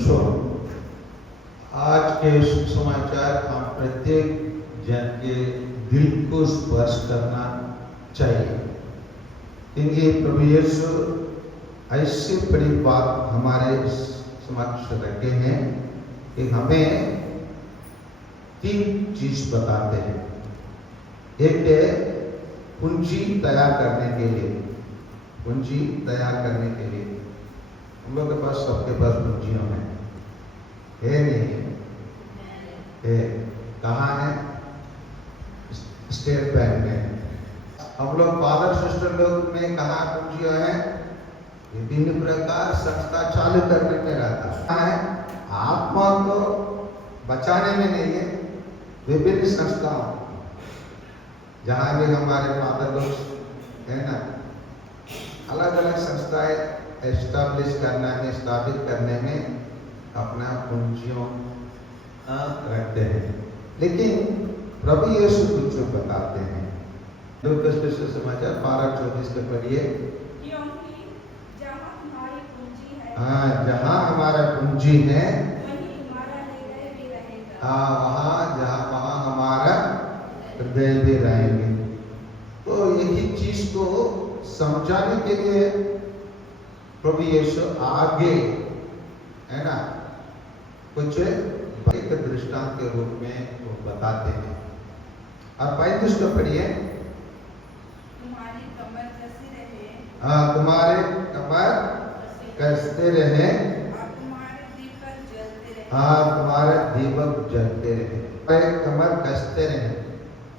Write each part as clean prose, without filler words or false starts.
बच्चों, आज के समाचार हम प्रत्येक जन के दिल को स्पर्श करना चाहिए, क्योंकि प्रभु यीशु ऐसी बड़ी बात हमारे समक्ष रखे हैं कि हमें 3 चीज बताते हैं। एक है पूंजी तैयार करने के लिए, पूंजी तैयार करने के लिए। हम लोग के पास, सबके पास पूंजियां हैं, है नहीं है? कहाँ है? स्टेट बैंक में। हम लोग फादर सिस्टर लोग में कहाँ पूंजियां हैं? विभिन्न प्रकार संस्था चालू करने में रहता है। आत्मा को बचाने में नहीं है, विभिन्न संस्थाओं जहाँ भी हमारे फादर लोग है ना, अलग अलग संस्थाएं एस्टैब्लिश करना में, स्थापित करने में अपना पूंजियों रखते हैं। लेकिन प्रभु यीशु कुछ बताते हैं। लूका समाचार 12:24 के पढ़िए। जहाँ हमारी पूंजी है, जहाँ हमारा पूंजी है वहीं हमारा हृदय भी रहेगा। वहाँ हमारा हृदय भी रहेंगे। तो यही चीज को समझाने के लिए प्रभु यीशु आगे है ना कुछ एक दृष्टांत के रूप में वो बताते हैं। और 35 को पढ़िए। तुम्हारी कमर कसी रहे, तुम्हारे कमर कसते रहे, और तुम्हारे दीपक जलते रहे। तुम्हारे दीपक जलते रहे। कमर कसते रहे,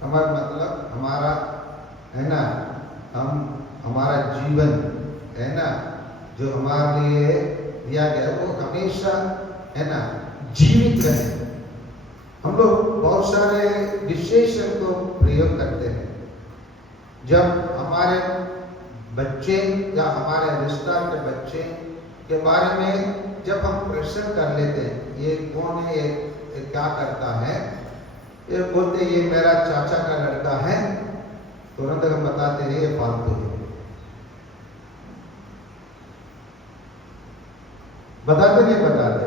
कमर मतलब हमारा है ना, हमारा जीवन है ना, जो हमारे लिए दिया गया वो हमेशा है ना जीवित रहे। हम लोग बहुत सारे विशेषण को प्रयोग करते हैं। जब हमारे बच्चे या हमारे रिश्ता के बच्चे के बारे में जब हम प्रश्न कर लेते हैं, ये कौन है, ये क्या करता है, ये बोलते ये मेरा चाचा का लड़का है, तुरंत हम बताते हैं ये फालतू है। बताते नहीं बताते,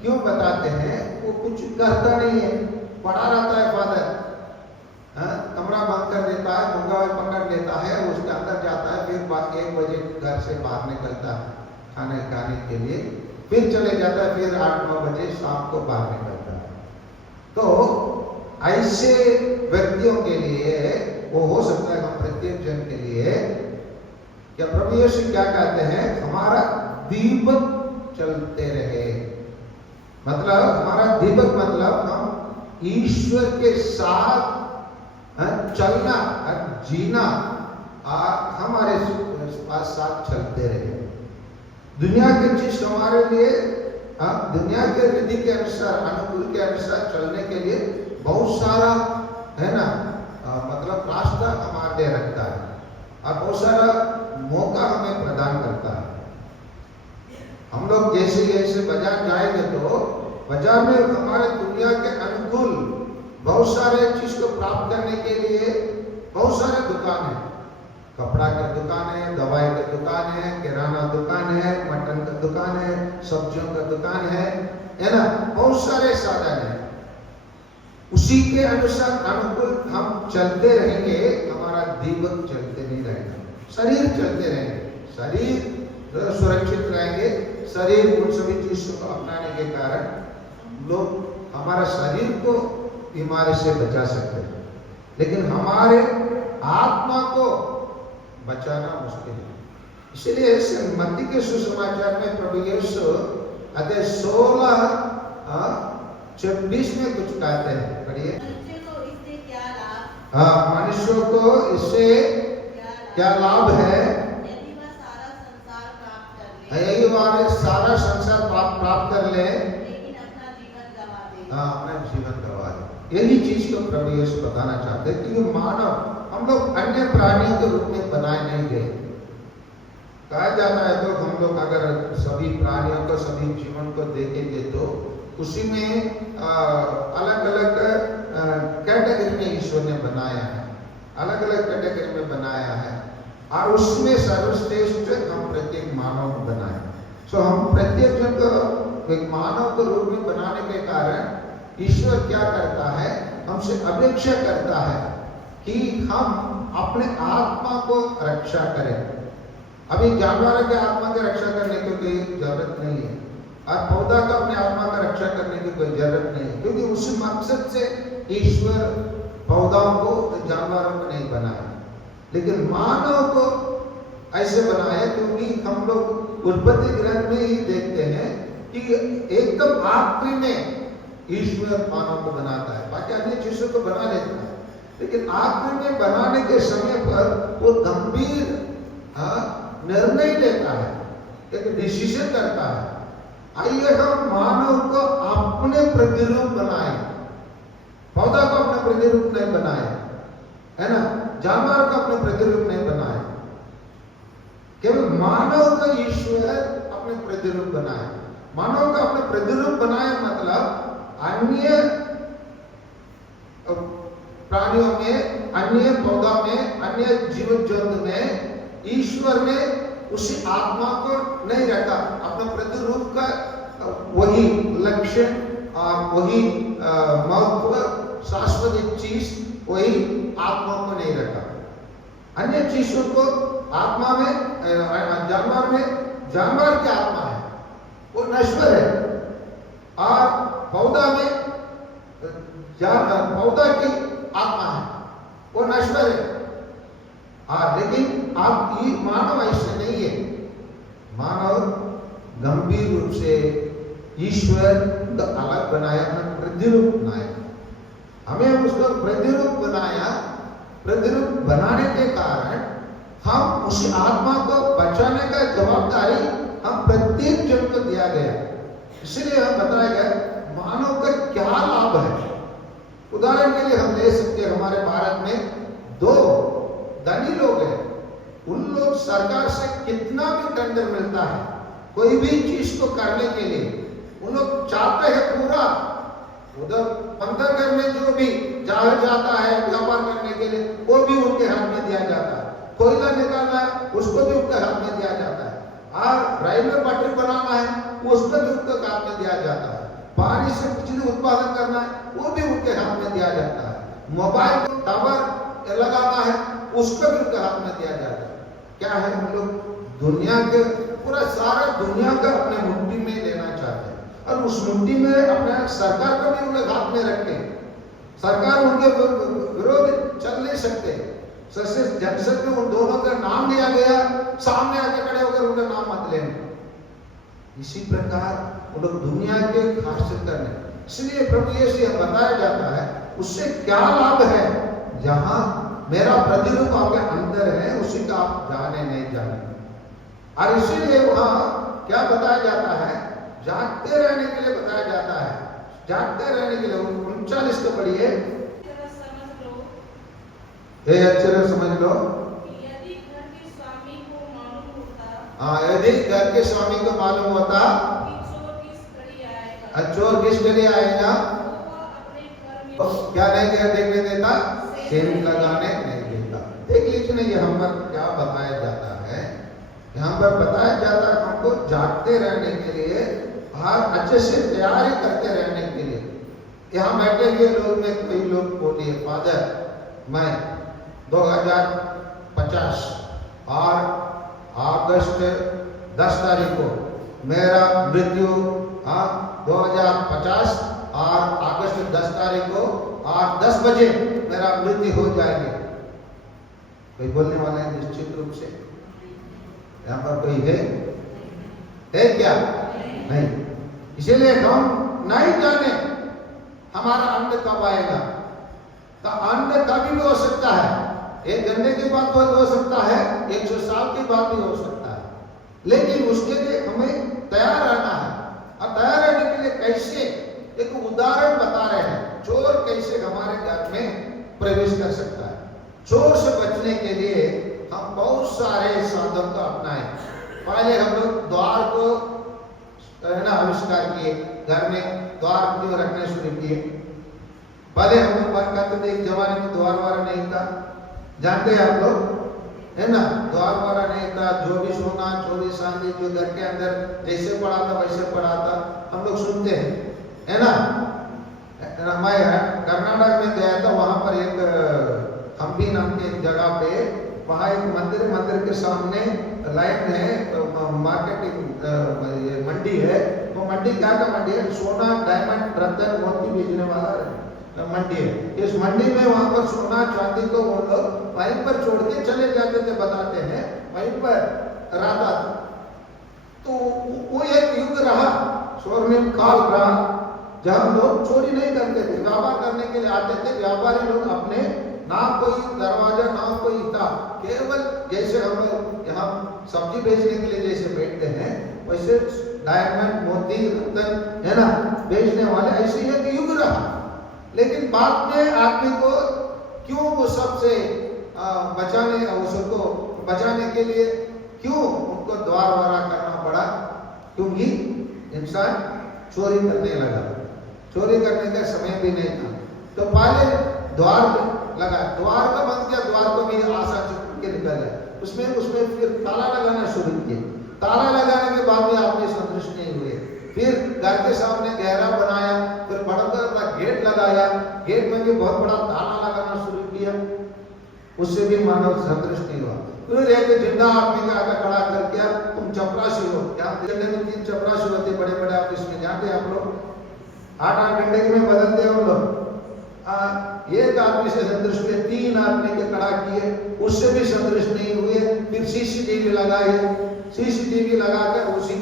क्यों बताते हैं? वो कुछ करता नहीं है, पड़ा रहता है फादर, कमरा बंद कर देता है, मोबाइल पकड़ लेता है, उसके अंदर जाता है, फिर 1 बजे घर से बाहर निकलता है खाने खाने के लिए, फिर चले जाता है, फिर 8-9 बजे शाम को बाहर निकलता है। तो ऐसे व्यक्तियों के लिए वो हो सकता है, हम प्रत्येक जन के लिए क्या प्रभु यीशु क्या कहते हैं? हमारा दीपक चलते रहे। मतलब हमारा दीपक मतलब हम ईश्वर के साथ चलना और जीना, हमारे साथ चलते रहे। दुनिया की चीज हमारे लिए, दुनिया के रीति के अनुसार, अनुकूल के अनुसार चलने के लिए बहुत सारा है ना, मतलब रास्ता हमारे लिए रखता है और बहुत सारा मौका हमें प्रदान करता है। हम लोग जैसे जैसे बाजार जाएंगे तो बाजार में हमारे दुनिया के अनुकूल बहुत सारे चीज को प्राप्त करने के लिए बहुत सारे दुकान है। कपड़ा का दुकान है, दवाई का दुकान है, किराना दुकान है, मटन का दुकान है, सब्जियों का दुकान है ना, बहुत सारे साधन है। उसी के अनुसार अनुकूल हम चलते रहेंगे, हमारा दीपक चलते नहीं रहेगा, शरीर चलते रहेंगे, शरीर सुरक्षित रहेंगे। शरीर उन सभी चीजों को अपनाने के कारण लोग हमारा शरीर को बीमारी से बचा सकते हैं, लेकिन हमारे आत्मा को बचाना मुश्किल है। इसलिए मत्ती के सुसमाचार में प्रभु यीशु अध्याय 16:26 में कुछ कहते हैं, पढ़िए। मनुष्यों को इससे क्या लाभ है? यही वाले सारा संसार प्राप्त कर ले, अपना जीवन गवा दे। यही चीज को प्रभु यीशु बताना चाहते हैं, क्योंकि मानव हम लोग अन्य प्राणियों के रूप में बनाए नहीं गए। कहा जाता है तो हम लोग अगर सभी प्राणियों को, सभी जीवन को देखेंगे तो उसी में अलग अलग कैटेगरी में ईश्वर ने बनाया है, अलग अलग कैटेगरी में बनाया है, और उसमें सर्वश्रेष्ठ हम प्रत्येक मानव बनाए। सो हम प्रत्येक जन को एक मानव के रूप में बनाने के कारण ईश्वर क्या करता है, हमसे अपेक्षा करता है कि हम अपने आत्मा को रक्षा करें। अभी जानवर के आत्मा की रक्षा करने की कोई जरूरत नहीं है, और पौधा का अपने आत्मा का रक्षा करने की कोई जरूरत नहीं है, क्योंकि उस मकसद से ईश्वर पौधाओं को, जानवरों को नहीं बनाया, लेकिन मानव को ऐसे बनाया। क्योंकि हम लोग उत्पत्ति ग्रंथ में ही देखते हैं कि एकदम आखिरी में ईश्वर मानव को बनाता है, बाकी अन्य चीजों को बना लेता है, लेकिन आखिरी में बनाने के समय पर वो गंभीर निर्णय लेता है, एक डिसीजन करता है, आइए हम मानव को अपने प्रतिरूप बनाए। पौधा को अपने प्रतिरूप नहीं बनाए, है ना, जानवर को अपने प्रतिरूप नहीं बनाए, केवल मानव का ईश्वर अपने प्रतिरूप बनाए। मानव का अपने प्रतिरूप बनाए मतलब अन्य प्राणियों में, अन्य पौधा में, अन्य जीव जंतु में ईश्वर ने उसी आत्मा को नहीं रखा। अपने प्रतिरूप का वही लक्ष्य और वही महत्व, शाश्वत चीज, वही आत्मा को नहीं रखा। अन्य चीजों को आत्मा में, जानवर में, जानवर की आत्मा है वो नश्वर है, और पौधा में पौधा की आत्मा है वो नश्वर है। लेकिन आप ये मानव ऐसे नहीं है। मानव गंभीर रूप से ईश्वर अलग बनाया, अपना प्रतिरूप बनाया, हमें उसका प्रतिरूप बनाया। प्रतिरूप बनाने के कारण हम उस आत्मा को बचाने का जवाबदारी हम प्रत्येक जन को दिया गया। इसलिए हम बताया गया मानव का क्या लाभ है। उदाहरण के लिए हम ले सकते हैं, हमारे भारत में 2 धनी लोग हैं, उन लोग सरकार से कितना भी टेंडर मिलता है कोई भी चीज को करने के लिए, उन लोग चाहते हैं पूरा उधर अंदर करने, जो भी जहाज जाता है व्यापार करने के लिए वो भी उनके हाथ में दिया जाता है, कोयला निकालना है उसको भी उनके हाथ में दिया जाता है, और रेलवे पटरी बनाना है उसको भी उनके हाथ में दिया जाता है, पानी से बिजली उत्पादन करना है वो भी उनके हाथ में दिया जाता है, मोबाइल को टावर लगाना है उसको भी उनके हाथ में दिया जाता है। क्या है, हम लोग दुनिया के पूरा सारा दुनिया का अपने मुट्ठी में लेना चाहते हैं, और उस मुट्ठी में अपने सरकार को भी उनके हाथ में रखे। सरकार उनके विरोध चल नहीं सकते। जनसद में उन दोनों का नाम लिया गया, सामने आके खड़े होकर उनका नाम मत लेना। इसी प्रकार वो लोग दुनिया के हासिल करने, इसलिए प्रभु यीशु यह बताया जाता है उससे क्या लाभ है, जहां मेरा प्रतिरूप आपके अंदर है उसी का आप जाने नहीं जाने। और इसीलिए वहां क्या बताया जाता है, जागते रहने के लिए बताया जाता है, जागते रहने के लिए। 39 को पढ़िए, अक्षर समझ लो। यदि घर के स्वामी को मालूम होता, यदि घर के स्वामी को मालूम होता चोर किस घड़ी आएगा, क्या नहीं क्या देखने देता, सेम लगाने नहीं देता। देख लीजिए ये हम पर क्या बताया जाता है, यहाँ पर बताया जाता है हमको जागते रहने के लिए और अच्छे से तैयारी करते रहने के लिए। यहाँ बैठे हुए लोग में कोई लोग बोलिए, फादर मैं 2050 और अगस्त 10 तारीख को मेरा मृत्यु 2050 और अगस्त 10 तारीख को और 10 बजे मेरा मृत्यु हो जाएगी। कोई बोलने वाला है निश्चित रूप से? यहाँ पर कोई है क्या? नहीं। इसीलिए हम नहीं जाने हमारा अंत कब आएगा। तो अंत कभी भी हो सकता है, 1 घंटे के बाद भी हो सकता है, 100 साल के बाद भी हो सकता है, लेकिन उसके लिए हमें तैयार रहना है। और तैयार रहने के लिए कैसे, एक उदाहरण बता रहे हैं, चोर कैसे हमारे घर में प्रवेश कर सकता है। चोर से बचने के लिए हम बहुत सारे साधन को अपनाएं। पहले हम लोग द्वार को आविष्कार किए, घर में द्वार क्यों रखने शुरू किए। पहले हम लोग बात करते थे, एक जमाने में द्वार वार नहीं था, जानते हैं आप लोग, है ना, द्वार वाला नहीं था, जो भी सोना 24 चांदी जो घर के अंदर जैसे पड़ा था वैसे पड़ा था, हम लोग सुनते हैं, है ना। मैं कर्नाटक में गया था, वहां पर एक हम्पी नाम की एक जगह पे, वहां एक मंदिर है, मंदिर के सामने लाइन है, मार्केटिंग मंडी है। वो मंडी क्या का मंडी है, सोना डायमंड रत्न मोती बेचने वाला मंडी है। इस मंडी में वहां पर सोना चांदी को वो लोग वहीं पर छोड़ के चले जाते थे, बताते हैं वहीं पर रहता था। तो वो एक युग रहा, स्वर्णिम काल रहा, जहां लोग चोरी नहीं करते थे, व्यापार करने के लिए आते थे। व्यापारी लोग अपने ना कोई दरवाजा ना कोई था, केवल जैसे हम लोग यहाँ सब्जी बेचने के लिए जैसे बैठते हैं वैसे डायमंड मोती रत्न है ना बेचने वाले, ऐसे ही एक युग रहा। लेकिन बाद में आदमी को क्यों वो सबसे बचाने, उसको बचाने के लिए क्यों उनको द्वार वारा करना पड़ा, क्योंकि इंसान चोरी करने लगा। चोरी करने का समय भी नहीं था, तो पहले द्वार लगा, द्वार का बंद किया, द्वार को भी आशा चुप के निकल गया, उसमें फिर ताला लगाना शुरू किया। ताला लगाने के बाद भी आपने संतुष्ट नहीं हुए, फिर घर के सामने गहरा बनाया, फिर बड़ा बड़ा गेट लगाया, गेट में भी बहुत बड़ा ताला लगाना शुरू किया, उससे भी मानव संतुष्ट नहीं हुआ। फिर एक जिंदा आदमी का आगे खड़ा कर दिया, तुम चपरासी हो। यहाँ जिले में 3 चपरासी होते बड़े बड़े ऑफिस में, जाते आप लोग 8-8 घंटे में बदलते हैं उन लोग। एक आदमी से संतुष्ट हुए, 3 आदमी के खड़ा किए, उससे भी संतुष्ट नहीं हुए, फिर सीसीटीवी लगाए, सीसीटीवी लगाकर उसी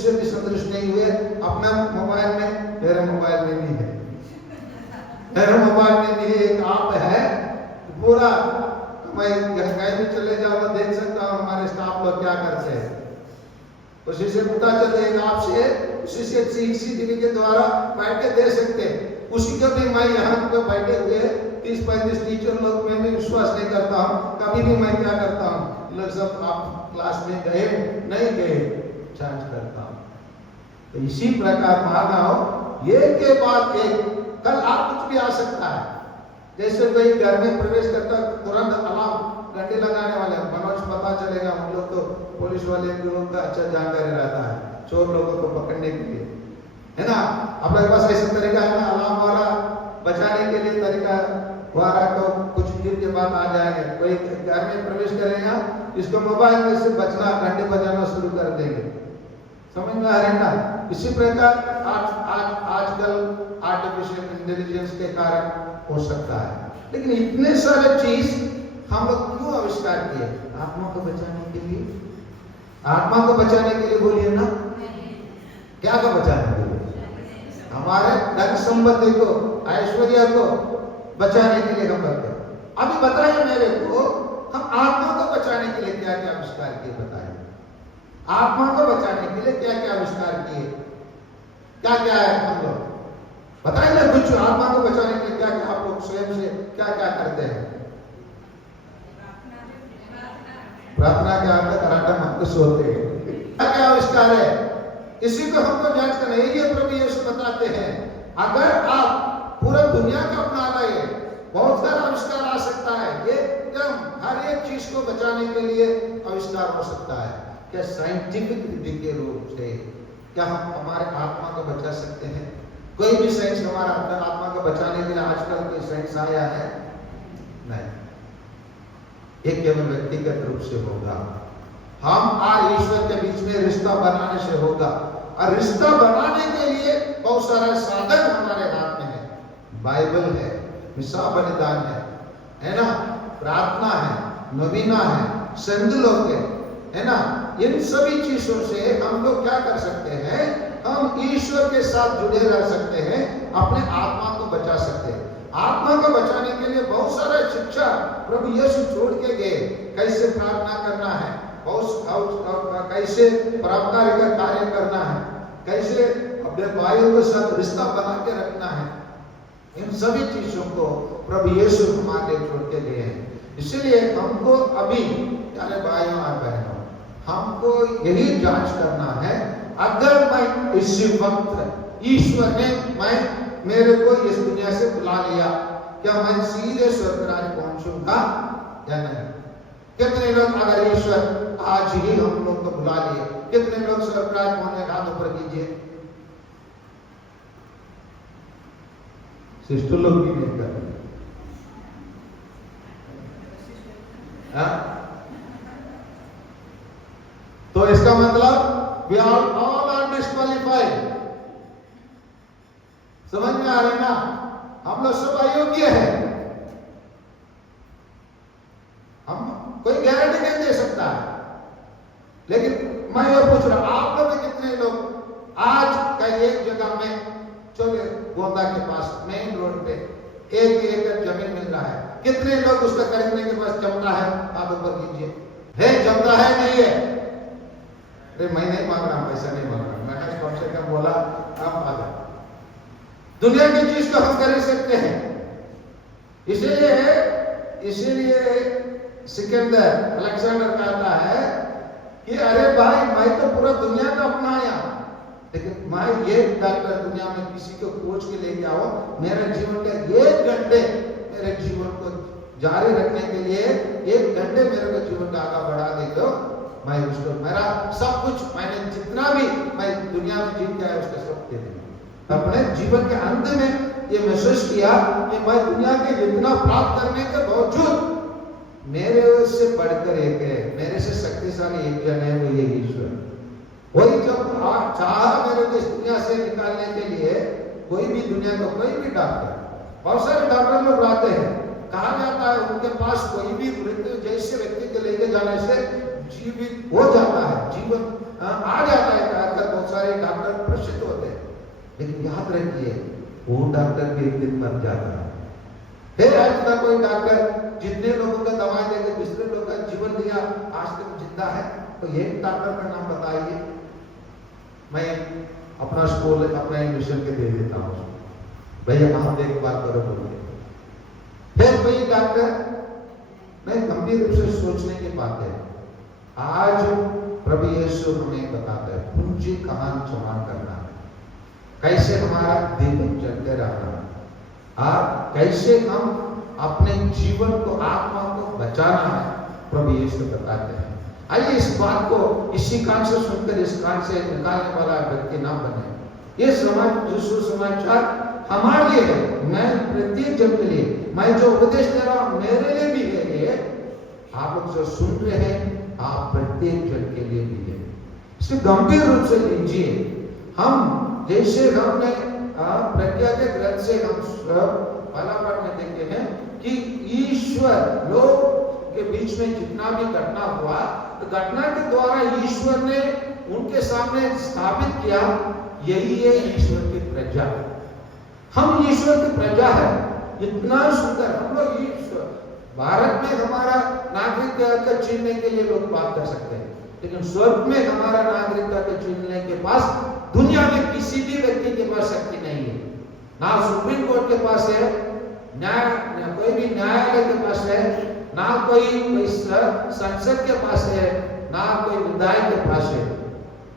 से भी संतुष्ट नहीं हुए। अपना मोबाइल में, मेरे मोबाइल में भी है, मेरे मोबाइल में भी एक ऐप है, पूरा मैं कहीं भी चले जाओ देख सकता हूँ हमारे स्टाफ लोग क्या करते हैं, उसी से पता चलेगा, आपसे उसी से सीसीटीवी के द्वारा बैठ के दे सकते हैं। उसी का भी मैं यहाँ पे बैठे हुए 30-35 टीचर लोग में भी विश्वास नहीं करता हूँ। कभी भी मैं क्या करता हूँ, लोग सब आप क्लास में गए नहीं गए जांच करता हूँ। तो इसी प्रकार मानव एक के बाद एक, कल आप कुछ भी आ सकता है। जैसे कोई घर में प्रवेश करता तुरंत अलार्म घंटे लगाने वाले, मनोज पता चलेगा, हम लोग तो पुलिस वाले लोग का अच्छा जानकारी रहता है चोर लोगों को पकड़ने के लिए, है ना। आप लोगों के पास ऐसा तरीका है ना, अलार्म वाला बचाने के लिए तरीका वाला, तो कुछ देर के बाद आ जाएंगे। कोई घर में प्रवेश करेगा, इसको मोबाइल में से बचना, घंटे बजाना शुरू कर देंगे, समझ में आ रहा है ना। इसी प्रकार आजकल आर्टिफिशियल इंटेलिजेंस के कारण हो सकता है, लेकिन इतने सारे चीज हम लोग क्यों आविष्कार किए? आत्मा को बचाने के लिए। आत्मा को बचाने के लिए बोलिए ना, क्या को बचाने के लिए? हमारे धन संपत्ति को, ऐश्वर्य को बचाने के लिए हम करते हैं। अभी बताइए मेरे को, हम आत्मा को बचाने के लिए क्या क्या आविष्कार किए, बताइए। आत्मा को बचाने के लिए क्या क्या आविष्कार किए, क्या क्या है हम लोग बताइए ना कुछ। आत्मा को बचाने के लिए क्या क्या आप लोग स्वयं से क्या क्या करते हैं? प्रार्थना के आगे कराटा हमको सोते हैं, क्या क्या आविष्कार है, इसी को हमको जांच करना है। ये प्रभु यीशु बताते हैं, अगर आप पूरा दुनिया का अपना लाइए, बहुत सारा आविष्कार आ सकता है, एकदम हर एक चीज को बचाने के लिए आविष्कार हो सकता है। क्या साइंटिफिक विधि के रूप से क्या हम हमारे आत्मा को बचा सकते हैं? कोई भी साइंस हमारा आत्मा को बचाने के लिए आजकल कोई साइंस आया है? नहीं, ये केवल व्यक्तिगत रूप से होगा। हम और ईश्वर के बीच में रिश्ता बनाने से होगा, और रिश्ता बनाने के लिए बहुत सारा साधन हमारे हाथ में है। बाइबल है, मिसा बलिदान है ना, प्रार्थना है, नवीना है, संत लोग है ना। इन सभी चीजों से हम लोग क्या कर सकते हैं? हम ईश्वर के साथ जुड़े रह सकते हैं, अपने आत्मा को बचा सकते हैं। आत्मा को बचाने के लिए बहुत सारा शिक्षा प्रभु यीशु छोड़ के गए। कैसे प्रार्थना करना है, कैसे परोपकारी का कार्य करना है, कैसे अपने भाइयों के साथ रिश्ता बना के रखना है, इन सभी चीजों को प्रभु यीशु हमारे छोड़ के गए हैं। इसलिए हमको अभी प्यारे भाइयों और बहनों, हमको यही जांच करना है, अगर मैं इसी वक्त ईश्वर ने मेरे को इस दुनिया से बुला लिया, क्या मैं सीधे स्वर्ग राज्य पहुंचूंगा या नहीं? कितने लोग अगर ईश्वर आज ही हम लोग को बुला लिए, कितने लोग स्वर्गराज होने का हाथ ऊपर कीजिए। शिष्ट लोग भी नहीं कर रहे। तो इसका मतलब we are all are disqualified. समझ में आ रहा है ना? हम लोग सब अयोग्य हैं। हम कोई गारंटी नहीं दे सकता है, लेकिन मैं ये पूछ रहा, आप लोग में कितने लोग आज का एक जगह में चले गोंदा के पास मेन रोड पे 1 एकड़ जमीन मिल रहा है, कितने लोग उसका खरीदने के पास जमता है? आप ऊपर कीजिए। है जमता है नहीं है? अरे मैं नहीं मांग रहा, पैसा नहीं मांग रहा, मैं कम से कम बोला आप आ जाए। दुनिया की चीज को हम खरीद सकते हैं। इसीलिए सिकंदर अलेक्जेंडर कहता है कि अरे भाई मैं तो पूरा दुनिया का अपनाया, लेकिन मैं एक डॉक्टर दुनिया में किसी को खोज के लेके आओ, मेरे जीवन के 1 घंटे मेरे जीवन को जारी रखने के लिए 1 घंटे मेरे को जीवन का आगे बढ़ा दे दो, मैं उसको मेरा सब कुछ, मैंने जितना भी मैं दुनिया में जीत के आया उसका सब दे दूंगा। अपने जीवन के अंत में ये महसूस किया कि मैं दुनिया के जितना प्राप्त करने के बावजूद मेरे से बढ़कर एक है, मेरे से शक्तिशाली एक जन है, वो ये ईश्वर। वही जब चाहा मेरे को इस दुनिया से निकालने के लिए, कोई भी दुनिया का कोई भी डॉक्टर, बहुत सारे डॉक्टर लोग आते हैं, कहा जाता है उनके पास कोई भी मृत्यु जैसे व्यक्ति को लेके जाने से जीवित हो जाता है, जीवन आ जाता है, कहकर बहुत सारे डॉक्टर प्रसिद्ध होते हैं। लेकिन याद रखिए वो डॉक्टर भी एक दिन मर जाता है। फिर आज का कोई डॉक्टर जितने लोगों का दवाई देकर दूसरे लोगों का जीवन दिया, आज तक जिंदा है, तो एक डॉक्टर का नाम बताइए। मैं अपना स्कूल अपना एडमिशन के दे देता हूँ, भैया आप देखभाल करो बोलिए। फिर कोई डॉक्टर नहीं, गंभीर रूप से सोचने की बात है। आज प्रभु यीशु हमें बताता है पूंजी कहां जमा करना है, कैसे हमारा दिन चलते रहना है, और कैसे हम अपने जीवन को, आत्मा को बचाना है, प्रभु यीशु बताते हैं। आइए इस बात को इसी कान से सुनकर इस कान से निकालने वाला व्यक्ति ना बने। ये सुसमाचार हमारे लिए है, मैं प्रत्येक जन के लिए, मैं जो उपदेश दे रहा हूं मेरे लिए भी है ये, आप लोग जो सुन रहे हैं आप प्रत्येक जन के लिए भी है। इसे गंभीर रूप से लीजिए। हम जैसे हमने प्रज्ञा के ग्रंथ से हम पहला पाठ में देखते हैं कि ईश्वर लोग के बीच में जितना भी घटना हुआ, तो घटना के द्वारा ईश्वर ने उनके सामने स्थापित किया, यही है ईश्वर की प्रजा। हम ईश्वर की प्रजा है। इतना सुंदर हम लोग ईश्वर, भारत में हमारा नागरिकता का छीनने के लिए लोग बात कर सकते हैं, लेकिन स्वर्ग में हमारा नागरिकता के छीनने के पास दुनिया में किसी भी व्यक्ति के पास शक्ति नहीं है। ना सुप्रीम कोर्ट के पास है, कोई भी न्यायालय के पास है, ना कोई संसद के पास है, ना कोई विधायक के पास है।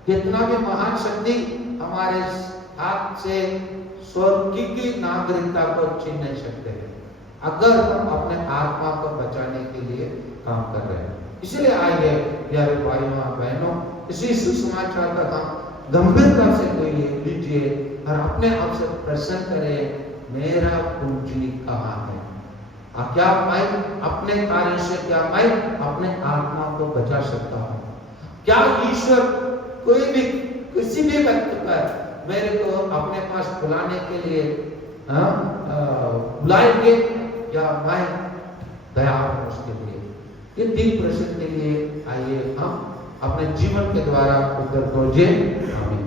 कितना भी महान शक्ति हमारे हाथ से स्वर्ग की नागरिकता को छीन नहीं सकते हैं, अगर हम अपने आत्मा को बचाने के लिए काम कर रहे हैं। इसलिए आइए प्यारे भाइयों और बहनों, इसी सुसमाचार का काम गंभीरता से लीजिए और अपने आप से प्रश्न करें, मेरा पूंजी कहाँ है? क्या मैं अपने कार्य से, क्या मैं अपने आत्मा को बचा सकता हूँ? क्या ईश्वर कोई भी किसी भी व्यक्ति पर मेरे को अपने पास बुलाने के लिए बुलाएंगे, या मैं तैयार हूं उसके लिए? ये 3 प्रश्न के लिए आइए हम अपने जीवन के द्वारा उत्तर खोजें। आमीन।